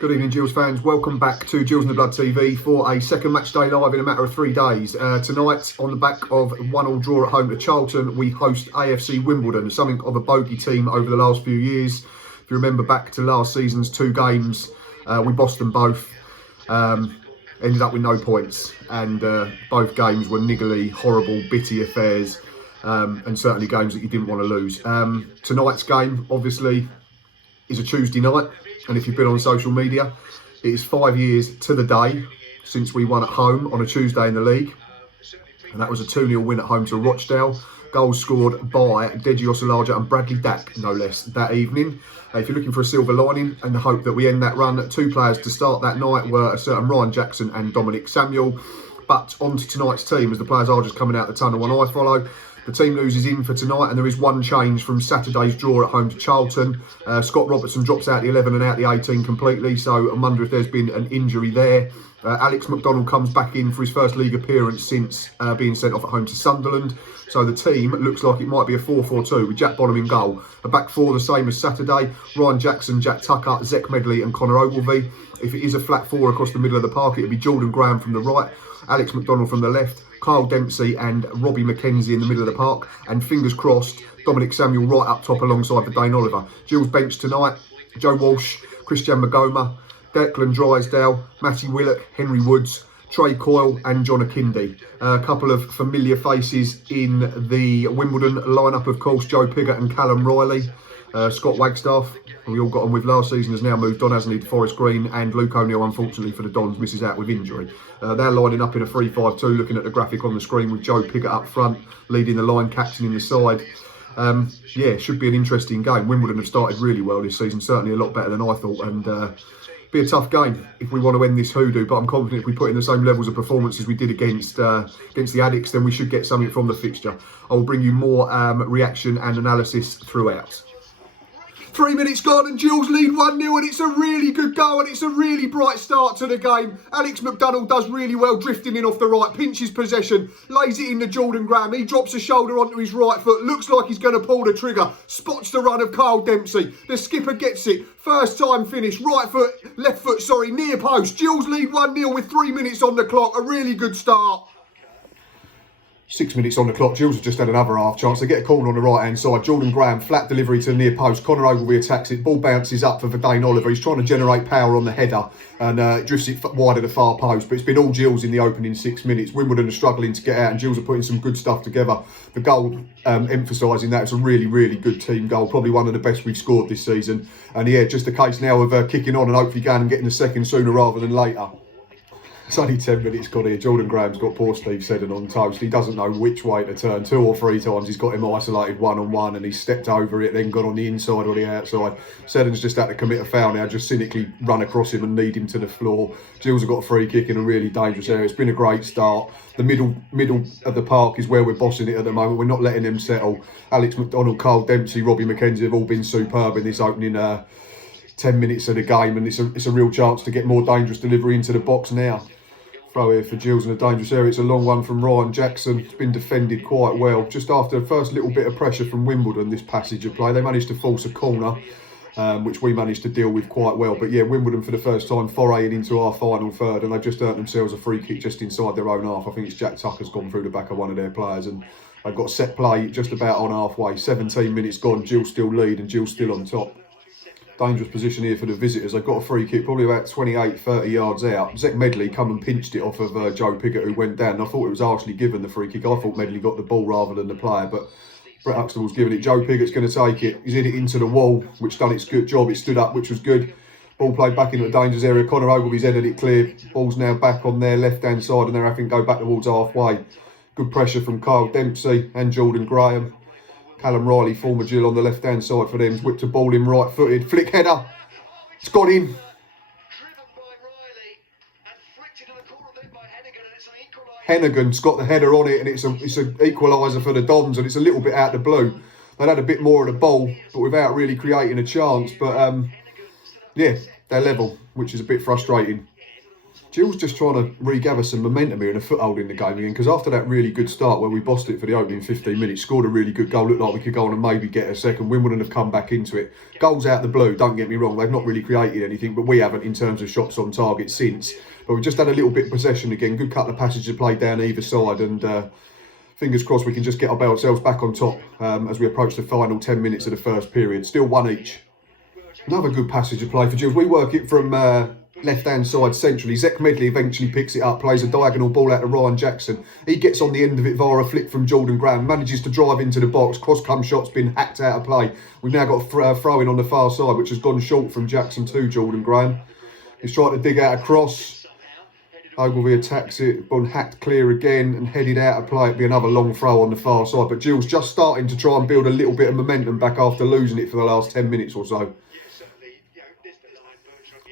Good evening, Gills fans. Welcome back to Gills in the Blood TV for a second match day live in a matter of 3 days. Tonight, on the back of 1-1 draw at home to Charlton, we host AFC Wimbledon, something of a bogey team over the last few years. If you remember back to last season's 2 games, we bossed them both, ended up with no points, and both games were niggly, horrible, bitty affairs, and certainly games that you didn't want to lose. Tonight's game, obviously, is a Tuesday night. And if you've been on social media, it is 5 years to the day since we won at home on a Tuesday in the league. And that was a 2-0 win at home to Rochdale. Goals scored by Deji Osulaja and Bradley Dack, no less, that evening. If you're looking for a silver lining and the hope that we end that run, 2 players to start that night were a certain Ryan Jackson and Dominic Samuel. But on to tonight's team, as the players are just coming out the tunnel when I follow. The team loses in for tonight, and there is one change from Saturday's draw at home to Charlton. Scott Robertson drops out the 11 and out the 18 completely, so I wonder if there's been an injury there. Alex McDonald comes back in for his first league appearance since being sent off at home to Sunderland. So the team looks like it might be a 4-4-2 with Jack Bonham in goal. A back four the same as Saturday. Ryan Jackson, Jack Tucker, Zek Medley and Connor Ogilvie. If it is a flat four across the middle of the park, it'll be Jordan Graham from the right, Alex McDonald from the left, Kyle Dempsey and Robbie McKenzie in the middle of the park, and fingers crossed, Dominic Samuel right up top alongside the Dane Oliver. Gills bench tonight, Joe Walsh, Christian Magoma, Declan Drysdale, Matty Willock, Henry Woods, Trey Coyle and John Akindi. A couple of familiar faces in the Wimbledon lineup, of course, Joe Pigott and Callum Riley. Scott Wagstaff, who we all got on with last season, has now moved on, hasn't he, to Forest Green, and Luke O'Neill, unfortunately for the Dons, misses out with injury. They're lining up in a 3-5-2, looking at the graphic on the screen, with Joe Pigott up front, leading the line, captaining the side. Yeah, it should be an interesting game. Wimbledon have started really well this season, certainly a lot better than I thought, and be a tough game if we want to end this hoodoo, but I'm confident if we put in the same levels of performance as we did against the Addicts, then we should get something from the fixture. I will bring you more reaction and analysis throughout. 3 minutes gone and Gills lead 1-0, and it's a really good goal and it's a really bright start to the game. Alex McDonald does really well, drifting in off the right, pinches possession, lays it in to Jordan Graham. He drops a shoulder onto his right foot, looks like he's going to pull the trigger, spots the run of Kyle Dempsey. The skipper gets it, first time finish, left foot, near post. Gills lead 1-0 with 3 minutes on the clock, a really good start. 6 minutes on the clock, Gills have just had another half chance. They get a corner on the right hand side. Jordan Graham, flat delivery to the near post. Connor Ogilvie attacks it. Ball bounces up for Dane Oliver. He's trying to generate power on the header and drifts it wide of the far post. But it's been all Gills in the opening 6 minutes. Wimbledon are struggling to get out, and Gills are putting some good stuff together. The goal emphasising that it's a really, really good team goal. Probably one of the best we've scored this season. And yeah, just a case now of kicking on and hopefully going and getting the second sooner rather than later. It's only 10 minutes gone here. Jordan Graham's got poor Steve Seddon on toast. He doesn't know which way to turn. 2 or 3 times he's got him isolated one-on-one, and he's stepped over it, then gone on the inside or the outside. Seddon's just had to commit a foul now, just cynically run across him and lead him to the floor. Gills have got a free kick in a really dangerous area. It's been a great start. The middle of the park is where we're bossing it at the moment. We're not letting them settle. Alex McDonald, Kyle Dempsey, Robbie McKenzie have all been superb in this opening 10 minutes of the game, and it's a real chance to get more dangerous delivery into the box now. Throw here for Gills in a dangerous area. It's a long one from Ryan Jackson. It's been defended quite well. Just after the first little bit of pressure from Wimbledon, this passage of play, they managed to force a corner, which we managed to deal with quite well. But yeah, Wimbledon for the first time foraying into our final third, and they've just earned themselves a free kick just inside their own half. I think it's Jack Tucker's gone through the back of one of their players, and they've got set play just about on halfway. 17 minutes gone, Gills still lead and Gills still on top. Dangerous position here for the visitors. They've got a free kick probably about 28-30 yards out. Zek Medley come and pinched it off of Joe Pigott, who went down. I thought it was harshly given, the free kick. I thought Medley got the ball rather than the player, but Brett Huxtable's given it. Joe Pigott's going to take it. He's hit it into the wall, which done its good job. It stood up, which was good. Ball played back into the dangerous area. Connor Ogilvie's headed it clear. Ball's now back on their left-hand side, and they're having to go back towards halfway. Good pressure from Kyle Dempsey and Jordan Graham. Callum Riley, former Gill, on the left-hand side for them. Whipped a ball in right-footed. Flick header. It's got in. Hennigan's got the header on it, and it's an equaliser for the Dons, and it's a little bit out of the blue. They'd had a bit more of the ball, but without really creating a chance. But yeah, they're level, which is a bit frustrating. Gills just trying to regather some momentum here and a foothold in the game again, because after that really good start where we bossed it for the opening 15 minutes, scored a really good goal, looked like we could go on and maybe get a second. Wimbledon have come back into it. Goals out the blue, don't get me wrong, they've not really created anything, but we haven't in terms of shots on target since. But we've just had a little bit of possession again, good couple of passages played down either side, and fingers crossed we can just get ourselves back on top as we approach the final 10 minutes of the first period. Still one each. Another good passage of play for Gills. We work it from left-hand side centrally. Zek Medley eventually picks it up, plays a diagonal ball out to Ryan Jackson. He gets on the end of it via a flick from Jordan Graham, manages to drive into the box. Cross-come shot's been hacked out of play. We've now got a throw-in on the far side, which has gone short from Jackson to Jordan Graham. He's trying to dig out a cross. Ogilvie attacks it, been hacked clear again and headed out of play. It'll be another long throw on the far side. But Gills just starting to try and build a little bit of momentum back after losing it for the last 10 minutes or so.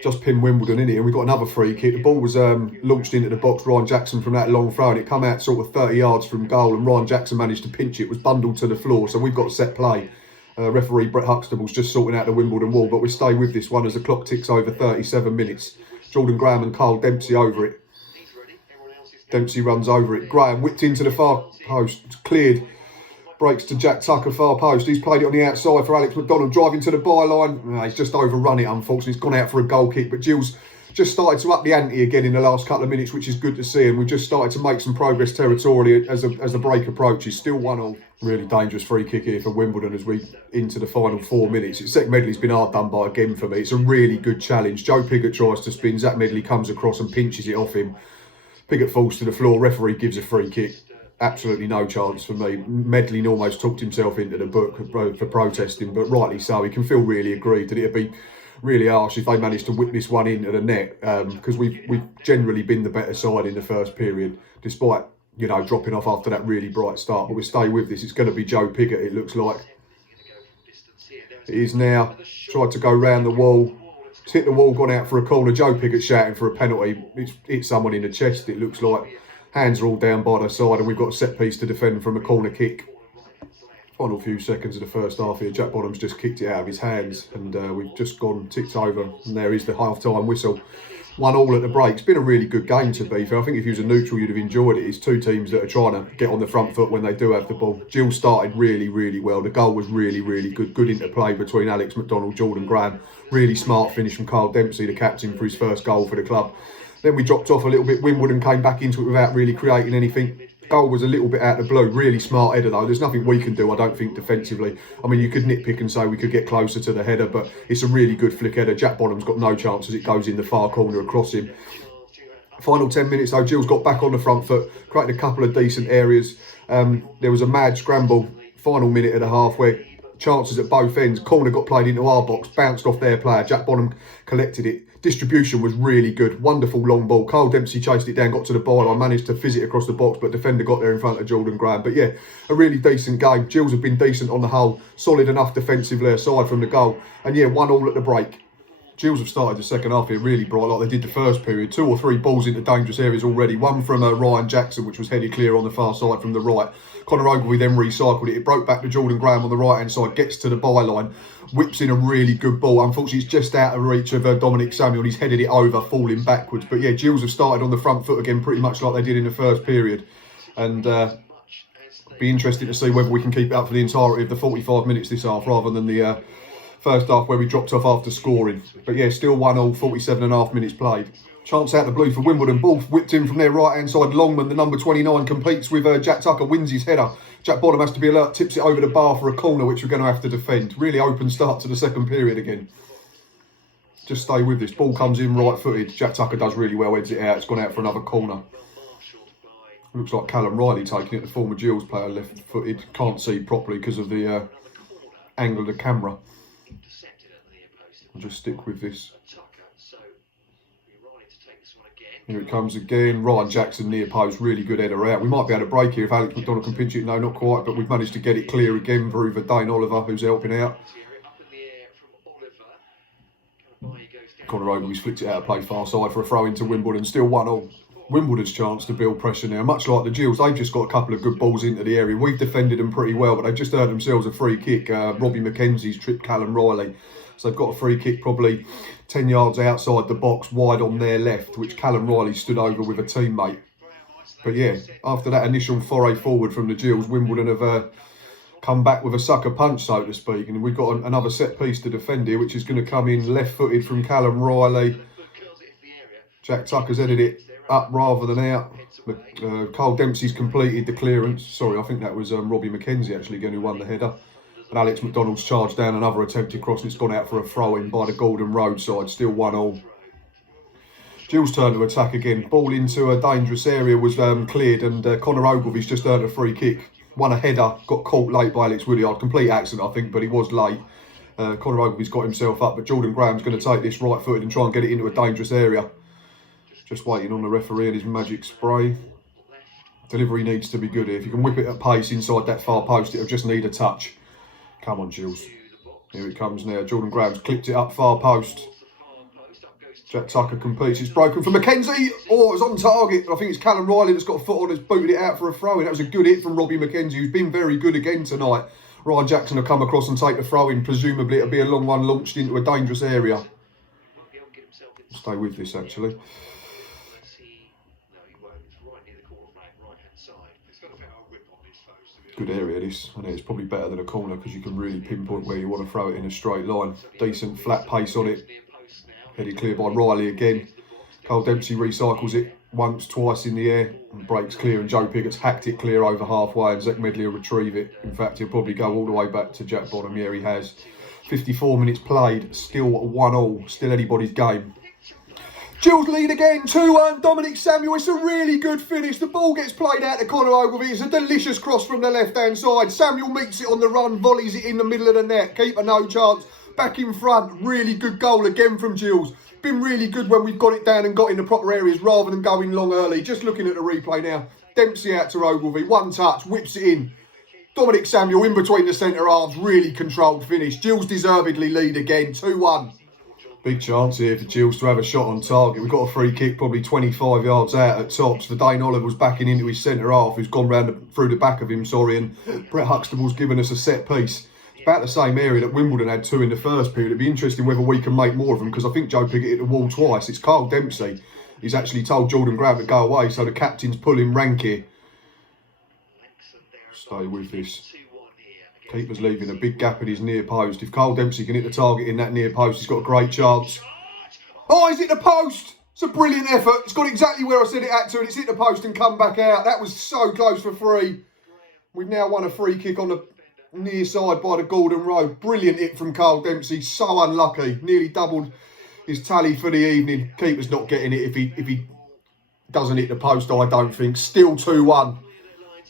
Just pinned Wimbledon in it, and we got another free kick. The ball was launched into the box, Ryan Jackson, from that long throw, and it come out sort of 30 yards from goal, and Ryan Jackson managed to pinch it. It was bundled to the floor, so we've got set play. Referee Brett Huxtable's just sorting out the Wimbledon wall, but we stay with this one as the clock ticks over 37 minutes. Jordan Graham and Carl Dempsey over it. Dempsey runs over it. Graham whipped into the far post, cleared. Breaks to Jack Tucker, far post. He's played it on the outside for Alex McDonald, driving to the byline. He's just overrun it, unfortunately. It's gone out for a goal kick, but Gills just started to up the ante again in the last couple of minutes, which is good to see, and we've just started to make some progress territorially as the break approaches. Still 1-1. Really dangerous free kick here for Wimbledon as we into the final 4 minutes. Zach Medley's been hard done by again for me. It's a really good challenge. Joe Piggott tries to spin. Zach Medley comes across and pinches it off him. Piggott falls to the floor. Referee gives a free kick. Absolutely no chance for me. Medley almost talked himself into the book for protesting, but rightly so. He can feel really aggrieved, and it'd be really harsh if they managed to whip this one into the net, because we've generally been the better side in the first period, despite, you know, dropping off after that really bright start. But we'll stay with this. It's going to be Joe Piggott, it looks like. It is now. Tried to go round the wall. It's hit the wall, gone out for a corner. Joe Piggott shouting for a penalty. It's hit someone in the chest, it looks like. Hands are all down by their side, and we've got a set piece to defend from a corner kick. Final few seconds of the first half here. Jack Bottom's just kicked it out of his hands, and we've just gone ticked over. And there is the half-time whistle. 1-1 at the break. It's been a really good game, to be fair. I think if you was a neutral, you'd have enjoyed it. It's two teams that are trying to get on the front foot when they do have the ball. Gills started really, really well. The goal was really, really good. Good interplay between Alex McDonald, Jordan Graham. Really smart finish from Carl Dempsey, the captain, for his first goal for the club. Then we dropped off a little bit. Wimbledon came back into it without really creating anything. Goal was a little bit out of the blue. Really smart header though. There's nothing we can do, I don't think, defensively. I mean, you could nitpick and say we could get closer to the header, but it's a really good flick header. Jack Bonham's got no chance as it goes in the far corner across him. Final 10 minutes though, Gills got back on the front foot, created a couple of decent areas. There was a mad scramble, final minute and a half, where chances at both ends. Corner got played into our box, bounced off their player. Jack Bonham collected it. Distribution was really good. Wonderful long ball. Carl Dempsey chased it down, got to the byline, managed to fizz it across the box, but defender got there in front of Jordan Graham. But yeah, a really decent game. Gills have been decent on the whole. Solid enough defensively aside from the goal. And yeah, 1-1 at the break. Gills have started the second half here really bright, like they did the first period. 2 or 3 balls into dangerous areas already. One from Ryan Jackson, which was headed clear on the far side from the right. Conor Ogilvie then recycled it. It broke back to Jordan Graham on the right-hand side, gets to the byline, whips in a really good ball. Unfortunately, it's just out of reach of Dominic Samuel. He's headed it over, falling backwards. But yeah, Gills have started on the front foot again, pretty much like they did in the first period. And be interesting to see whether we can keep it up for the entirety of the 45 minutes this half, rather than the first half where we dropped off after scoring. But yeah, still 1-1, 47.5 minutes played. Chance out the blue for Wimbledon. Ball whipped in from their right-hand side. Longman, the number 29, competes with Jack Tucker, wins his header. Jack Bottom has to be alert, tips it over the bar for a corner, which we're going to have to defend. Really open start to the second period again. Just stay with this. Ball comes in right-footed. Jack Tucker does really well, heads it out. It's gone out for another corner. Looks like Callum Riley taking it, the former Gills player, left-footed. Can't see properly because of the angle of the camera. I'll just stick with this. Here it comes again. Ryan Jackson near post, really good header out. We might be able to break here if Alex McDonald can pinch it. No, not quite, but we've managed to get it clear again for either Dane Oliver, who's helping out. Conor Ogilvie's flicked it out of play far side for a throw into Wimbledon. Still 1-1. Wimbledon's chance to build pressure now, much like the Gills. They've just got a couple of good balls into the area. We've defended them pretty well, but they've just earned themselves a free kick. Robbie McKenzie's tripped Callum Riley. So they've got a free kick probably 10 yards outside the box, wide on their left, which Callum Riley stood over with a teammate. But yeah, after that initial foray forward from the Gills, Wimbledon have come back with a sucker punch, so to speak. And we've got another set piece to defend here, which is going to come in left-footed from Callum Riley. Jack Tucker's headed it up rather than out. Carl Dempsey's completed the clearance. Sorry, I think that was Robbie McKenzie actually again who won the header. And Alex McDonald's charged down another attempted cross and it's gone out for a throw-in by the Gordon Road side. Still 1-1. Gills' turn to attack again. Ball into a dangerous area was cleared and Conor Ogilvy's just earned a free kick. Won a header, got caught late by Alex Woodyard. Complete accident, I think, but he was late. Conor Ogilvy's got himself up, but Jordan Graham's going to take this right-footed and try and get it into a dangerous area. Just waiting on the referee and his magic spray. Delivery needs to be good here. If you can whip it at pace inside that far post, it'll just need a touch. Come on, Gills. Here it comes now. Jordan Graham's clipped it up far post. Jack Tucker completes. It's broken for McKenzie. Oh, it was on target. I think it's Callum Riley that's got a foot on, has booted it out for a throw-in. That was a good hit from Robbie McKenzie, who's been very good again tonight. Ryan Jackson will come across and take the throw-in. Presumably it'll be a long one launched into a dangerous area. Stay with this, actually. Good area this. I know it's probably better than a corner because you can really pinpoint where you want to throw it in a straight line. Decent flat pace on it. Headed clear by Riley again. Carl Dempsey recycles it once, twice in the air and breaks clear, and Joe Piggott's hacked it clear over halfway and Zach Medley will retrieve it. In fact, he'll probably go all the way back to Jack Bonham. Yeah, he has. 54 minutes played, still 1-1, still anybody's game. Gills lead again, 2-1, Dominic Samuel. It's a really good finish. The ball gets played out to Conor Ogilvy. It's a delicious cross from the left-hand side. Samuel meets it on the run, volleys it in the middle of the net. Keeper no chance. Back in front, really good goal again from Gills. Been really good when we've got it down and got in the proper areas rather than going long early. Just looking at the replay now. Dempsey out to Ogilvy, one touch, whips it in. Dominic Samuel in between the centre halves, really controlled finish. Gills deservedly lead again, 2-1. Big chance here for Gills to have a shot on target. We've got a free kick probably 25 yards out at tops. Dane Oliver was backing into his centre half, who's gone through the back of him, and Brett Huxtable's given us a set piece. It's about the same area that Wimbledon had two in the first period. It'd be interesting whether we can make more of them, because I think Joe Piggott hit the wall twice. It's Carl Dempsey. He's actually told Jordan Graham to go away, so the captain's pulling rank here. Stay with this. Keeper's leaving a big gap in his near post. If Carl Dempsey can hit the target in that near post, he's got a great chance. Oh, he's hit the post! It's a brilliant effort. It's got exactly where I said it had to, and it's hit the post and come back out. That was so close for free. We've now won a free kick on the near side by the Gordon Road. Brilliant hit from Carl Dempsey. So unlucky. Nearly doubled his tally for the evening. Keeper's not getting it if he doesn't hit the post, I don't think. Still 2-1.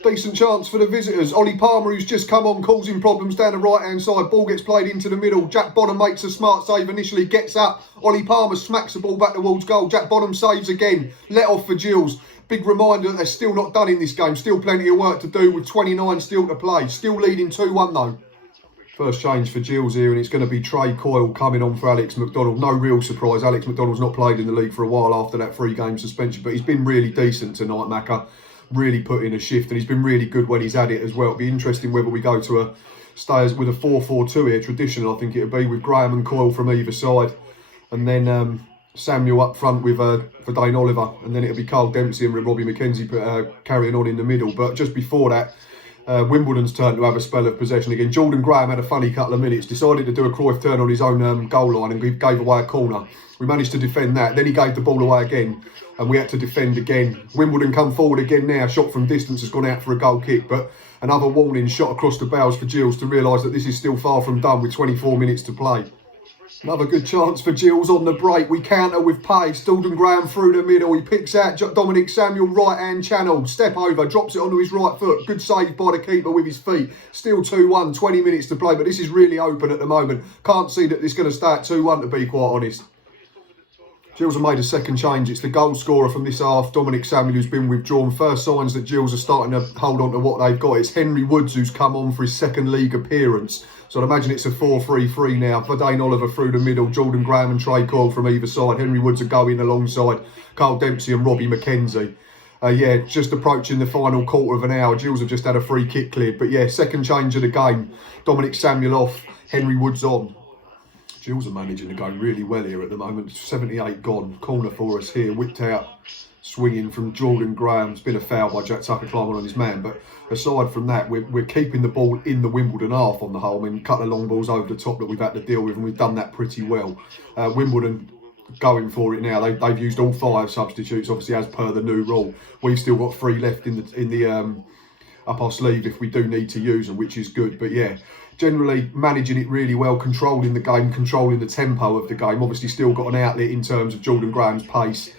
Decent chance for the visitors. Ollie Palmer, who's just come on, causing problems down the right-hand side. Ball gets played into the middle. Jack Bonham makes a smart save initially, gets up. Ollie Palmer smacks the ball back towards goal. Jack Bonham saves again. Let off for Gills. Big reminder that they're still not done in this game. Still plenty of work to do with 29 still to play. Still leading 2-1 though. First change for Gills here, and it's going to be Trey Coyle coming on for Alex McDonald. No real surprise. Alex McDonald's not played in the league for a while after that 3-game suspension, but he's been really decent tonight, Macca. Really put in a shift, and he's been really good when he's had it as well. It'll be interesting whether we go to stay with a 4-4-2 here. Traditional, I think it'll be, with Graham and Coyle from either side, and then Samuel up front with for Dane Oliver, and then it'll be Carl Dempsey and Robbie McKenzie carrying on in the middle. But just before that, Wimbledon's turn to have a spell of possession again. Jordan Graham had a funny couple of minutes, decided to do a Cruyff turn on his own goal line and gave away a corner. We managed to defend that. Then he gave the ball away again, and we had to defend again. Wimbledon come forward again now. Shot from distance has gone out for a goal kick, but another warning shot across the bows for Gills to realise that this is still far from done with 24 minutes to play. Another good chance for Gills on the break. We counter with pace. Jordan Graham through the middle. He picks out Dominic Samuel, right-hand channel. Step over, drops it onto his right foot. Good save by the keeper with his feet. Still 2-1, 20 minutes to play, but this is really open at the moment. Can't see that it's going to start 2-1, to be quite honest. Gills have made a second change. It's the goal scorer from this half, Dominic Samuel, who's been withdrawn. First signs that Gills are starting to hold on to what they've got. It's Henry Woods who's come on for his second league appearance. So I'd imagine it's a 4-3-3 now. Verdane Oliver through the middle, Jordan Graham and Trey Coyle from either side. Henry Woods are going alongside Carl Dempsey and Robbie McKenzie. Yeah, just approaching the final quarter of an hour. Gills have just had a free kick cleared. But yeah, second change of the game. Dominic Samuel off, Henry Woods on. Gills are managing the game really well here at the moment. 78 gone. Corner for us here. Whipped out, swinging from Jordan Graham. It's been a foul by Jack Tucker climbing on his man. But aside from that, we're keeping the ball in the Wimbledon half on the whole. I mean, a couple of long balls over the top that we've had to deal with, and we've done that pretty well. Wimbledon going for it now. They've used all 5 substitutes, obviously as per the new rule. We've still got 3 left in the up our sleeve if we do need to use them, which is good. But yeah, generally managing it really well, controlling the game, controlling the tempo of the game. Obviously still got an outlet in terms of Jordan Graham's pace,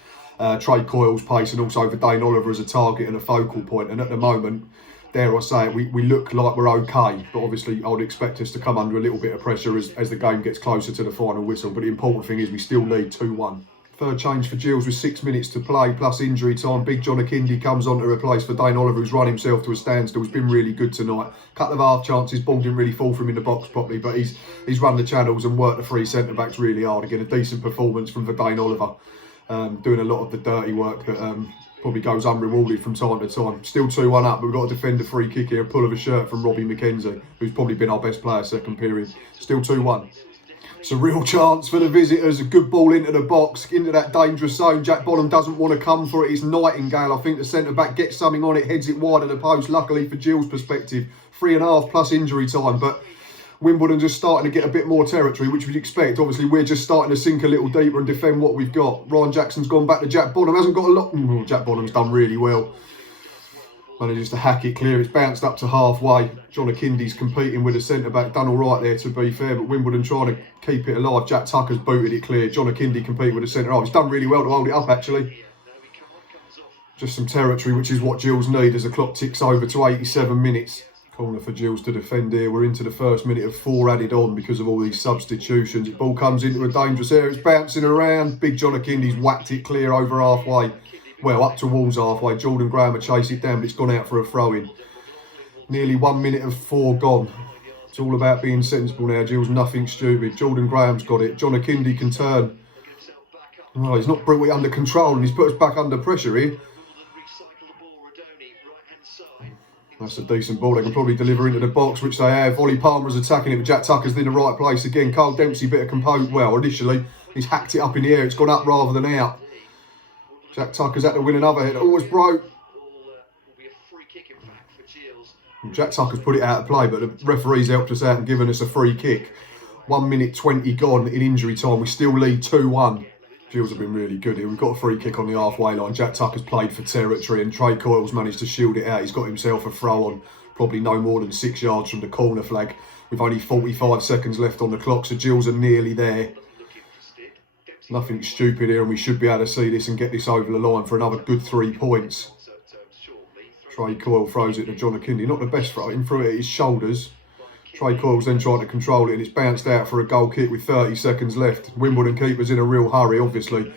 Trey Coyle's pace, and also Verdane Oliver as a target and a focal point. And at the moment, dare I say it, we look like we're okay, but obviously I would expect us to come under a little bit of pressure as the game gets closer to the final whistle. But the important thing is we still lead 2-1. Third change for Gills with 6 minutes to play plus injury time. Big John Akindi comes on to replace Verdane Oliver, who's run himself to a standstill. He's been really good tonight. Couple of half chances, ball didn't really fall from him in the box properly, but he's run the channels and worked the 3 centre-backs really hard. Again, a decent performance from Verdane Oliver, doing a lot of the dirty work that probably goes unrewarded from time to time. Still 2-1 up, but we've got to defend a free kick here. A pull of a shirt from Robbie McKenzie, who's probably been our best player second period. Still 2-1. It's a real chance for the visitors. A good ball into the box, into that dangerous zone. Jack Bonham doesn't want to come for it. It's Nightingale. I think the centre-back gets something on it, heads it wide of the post. Luckily for Gills' perspective, 3.5 plus injury time. But Wimbledon just starting to get a bit more territory, which we'd expect. Obviously, we're just starting to sink a little deeper and defend what we've got. Ryan Jackson's gone back to Jack Bonham. Hasn't got a lot. Jack Bonham's done really well. Manages to hack it clear. It's bounced up to halfway. John Akindi's competing with a centre-back. Done all right there, to be fair. But Wimbledon trying to keep it alive. Jack Tucker's booted it clear. John Akindi competing with a centre-half. He's done really well to hold it up, actually. Just some territory, which is what Gills need as the clock ticks over to 87 minutes. Corner for Gills to defend here. We're into the first minute of 4 added on because of all these substitutions. The ball comes into a dangerous area. It's bouncing around. Big John Akindi's whacked it clear over halfway. Well, up towards halfway. Jordan Graham will chase it down, but it's gone out for a throw-in. Nearly 1 minute of 4 gone. It's all about being sensible now, Gills. Nothing stupid. Jordan Graham's got it. John Akindi can turn. Oh, he's not brought it under control, and he's put us back under pressure here. That's a decent ball. They can probably deliver into the box, which they have. Ollie Palmer's attacking it, but Jack Tucker's in the right place again. Carl Dempsey, bit of composure. Well, initially, he's hacked it up in the air. It's gone up rather than out. Jack Tucker's had to win another header. Oh, it's broke. Jack Tucker's put it out of play, but the referee's helped us out and given us a free kick. 1 minute 20 gone in injury time. We still lead 2-1. Gills have been really good here. We've got a free kick on the halfway line. Jack Tucker's played for territory and Trey Coyle's managed to shield it out. He's got himself a throw on, probably no more than 6 yards from the corner flag. With only 45 seconds left on the clock, so Gills are nearly there. Nothing stupid here, and we should be able to see this and get this over the line for another good 3 points. Trey Coyle throws it to John Akindi. Not the best throw, in through it at his shoulders. Trey Coyle's then trying to control it, and it's bounced out for a goal kick with 30 seconds left. Wimbledon keeper's in a real hurry, obviously.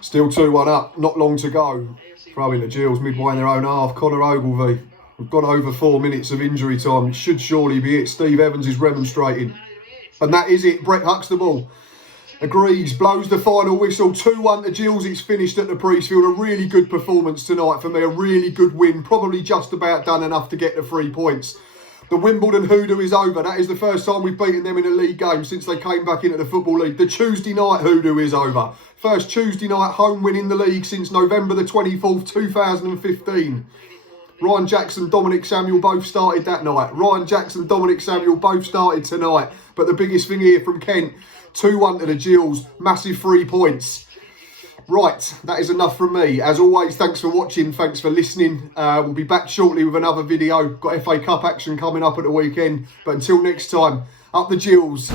Still 2-1 up, not long to go. Throw into Gills midway in their own half. Connor Ogilvie. We've gone over 4 minutes of injury time. It should surely be it. Steve Evans is remonstrating. And that is it. Brett Huxtable agrees, blows the final whistle. 2-1 to Gills. It's finished at the Priestfield. A really good performance tonight for me. A really good win. Probably just about done enough to get the 3 points. The Wimbledon hoodoo is over. That is the first time we've beaten them in a league game since they came back into the Football League. The Tuesday night hoodoo is over. First Tuesday night home win in the league since November the 24th, 2015. Ryan Jackson, Dominic Samuel both started that night. Ryan Jackson, Dominic Samuel both started tonight. But the biggest thing here from Kent, 2-1 to the Gills, massive 3 points. Right, that is enough from me. As always, thanks for watching, thanks for listening. We'll be back shortly with another video. Got FA Cup action coming up at the weekend. But until next time, up the Gills.